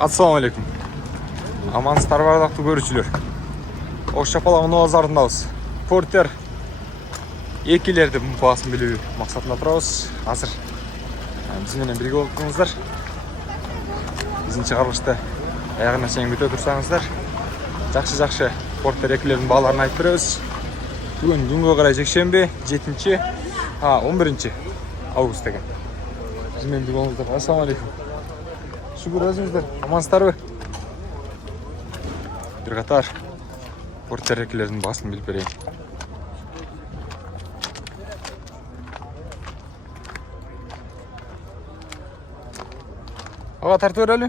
Assalamu alaikum. Amansızlar bardaqlı görüşçüler. Oşçapalağın oğazlarındayız. Porter ekilerdi baсын білу мақсатында тұрамыз. Азыр бізменен бірге болыңыздар. Біздің шығарылышты аяғына шейін күте тұрсаңыздар, жақсы Porter екілердің бағаларын айтып береміз. Бүгін күнге қарай жексенбі 11 август екен. Бізмен бірге болыңыздар. Ассаламу алейкум. Шүкір өзіңіздер. Амансыздар бе? Bir қатар Porter екілердің басын біліп берейін. Аға тартып бер әлі.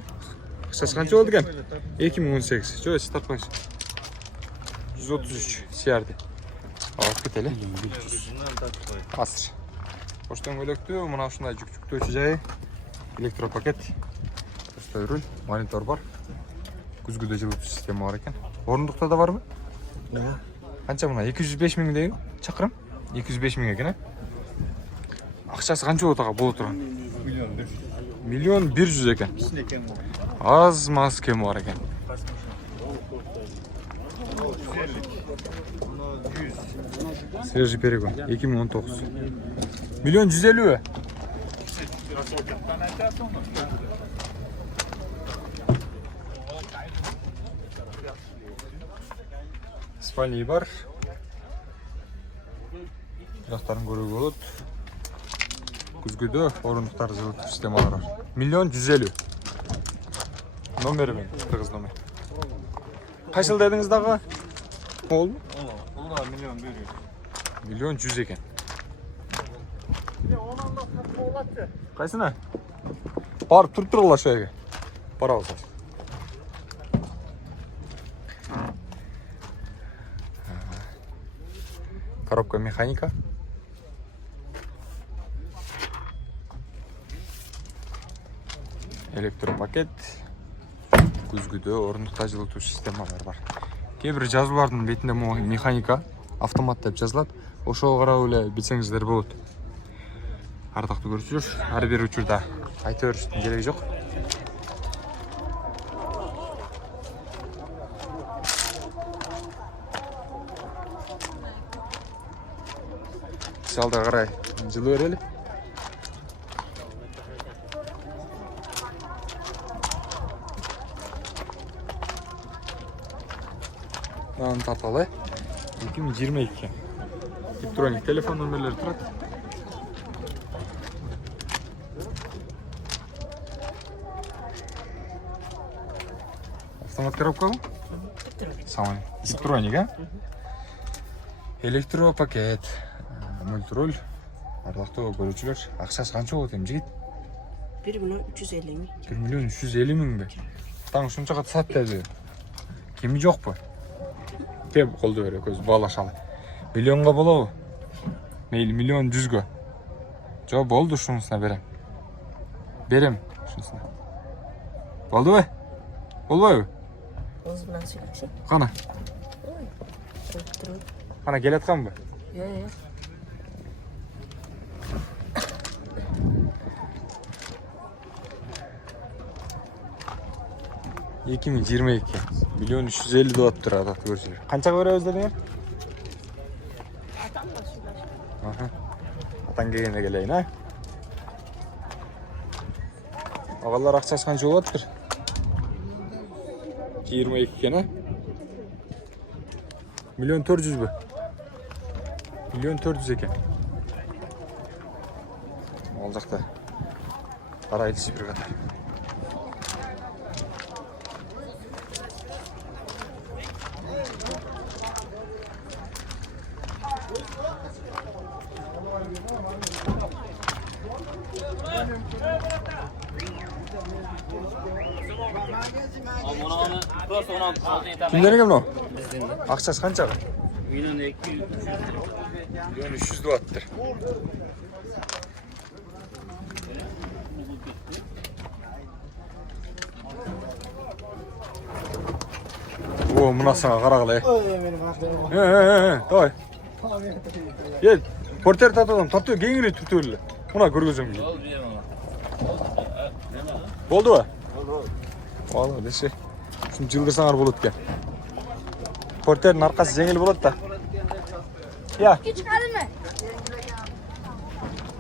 Ақшасы қанша болды екен? 2018. Жоқ, сіз тартпаңыз. 133 сиярды. Алып кетелі. Асыр. Поштан көйлекті, мұна ұшында жүк жайы. Электропакет. Остай руль, монитор бар. Күзгүлде жылыту система бар екен. Орындықта да бар ма? Қанша мұна? 205 мың дейін шақырым? 205 мың екен, Ақшасы қанша отаға болды тұрған? Миллион 100 екен. Аз мас кем бар екен. Свежий перегон. 2019. Миллион 150 бе? Спальный бар. Жақтарын көруге болады. Күзгіде орындықтар жылыту системалары бар. Миллион 150. Номері мен, қырғыз номер. Қай жылда едіңіз дағы? Ол му? Ол да миллион 100. Миллион 100 екен. Қайсына? Барып тұрып тұрғыла шайға. Бара олсас. Коробка механика. Электропакет. Күзгүдө орындықта жылыту системалар бар. Кейбір жазулардың бетінде механика, автомат деп жазылады. Ошоға қарап эле билсеңиздер болот. Ардактуу көрүүчүлөр, ар бир учурда айта бериштин кереги жок. Салда қарай жылы берели. Мынаны тарталы 2022. Электроник телефон номерлері тұрады. Автомат коробка бұл? Самый. Электроник, Электропакет. Мультироль. Ардактуу көрүүчүлөр, акчасы канча болот эми жигит? 1 миллион 350 мың. 1 миллион 350 мың бе? Таң ушунчага сатты. Кеми жокпу? Кеп колду бере көз баалашалы. Миллионго болобу? Мейли миллион 100гө. Жо болду, ушунусуна берем. Берем ушунусуна. Болдубу? Болбойбу? Оз менен сүйлөшүп. Кана? Кана келатканбы? Иә. 2022. Миллион 350 доллар тұрады, көрсеңіздер. Қаншаға береміз дедіңер? Атаң келгенде келейін, Ағалар ақшасы қанша болаттыр? 22 екен, Миллион 400 бі? Миллион 400 екен. Ол жақта қарайды бір қатар. Kimden ekem no? Akçası kançaga? Mиллион 200. Миллион 300 доллар. О, мына сага карагыла. Давай. Ел, Porter татадым, тартып кеңири түртүп эле. Мына көргөзөм. Болду ба? Valla dеші. Шын жылдырсаңар болады кен. Портердің арқасы жеңіл болады да. Я. Çıkardı mı?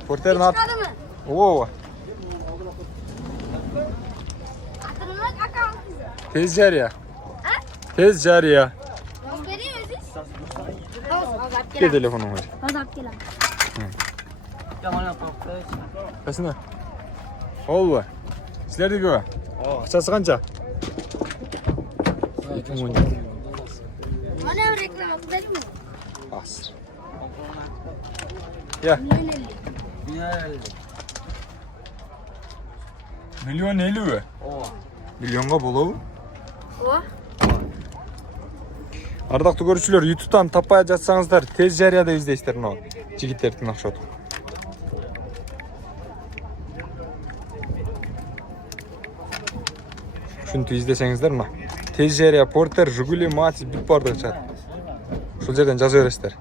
Портердің ат. Çıkardı mı? О. Hatırlamak akam. Tez жария. Ha? Tez жария. Nasıl veriyor siz? Azap Ke gelen. telefonun var. Azap gelen. Қасына? Ол ба? Сіздердегі ба? Ақшасы қанша? Bana reklam atlayayım mı? Асыр. Я. Milyon 50. Миллион 50 бі? Миллионға болау? O. Ардақты көрушілер, ютубтан таппай жатсаңыздар, тез жарияда іздейсіздер мынау. Жігіттердің ақшаты. Шүнті іздесеңіздер мына. Тез жария, Портер, Жигули, Мати, бүт бардығы шығар. Шул жерден жаза бересіздер.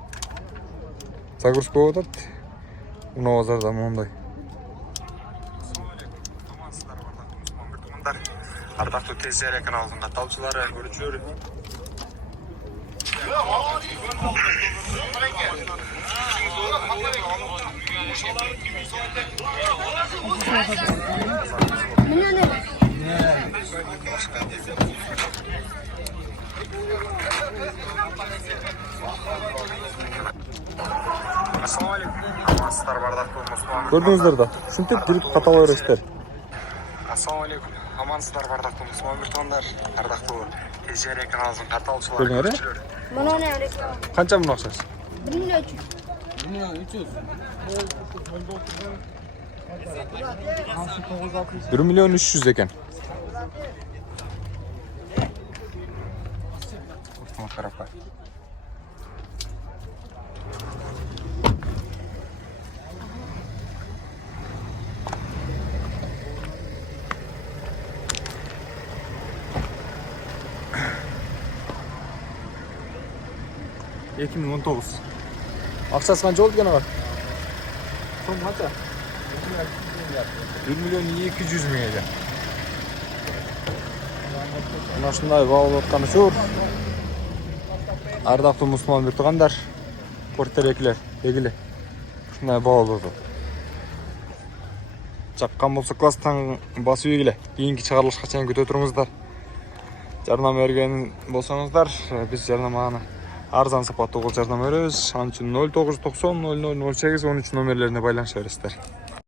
Загрузка болады. Мынау азарда мынандай. Ардақты тез жария каналының қаталшылары, көрушілер. Milyon 50. Амансыздар бардақты мұсылман. Көрдіңіздер да. Шүнтек жүріп қатал өрестер. Ассалаумалейкум. Амансыздар бардақты мұсылман біртуандар. Ардақты тез жария каналының қаталшылары. Көрдіңіздер? Bana ne reklam? Қанша мұның ақшасы? 1 milyon 300. 1 миллион 300 екен. Қарапа. Екі мың 19. Ақшасы қанша болды екен аға? Сом қанша? 1 миллион 200 мың екен. Мына шындай бағылып отқаны шөр. Ардақты мұсылман біртуғандар. Портер екілер, егілі. Шындай бағылып отыр. Жаққан болса класстан басу егілі. Кейінгі шығарылышқа чейін күте тұрыңыздар. Жарнама берген болсаңыздар, біз жарнаманы арзан сапатты оғыл жарнама береміз. Анын үчүн 0990 00 08 13 номерлеріне байланыша бересіздер.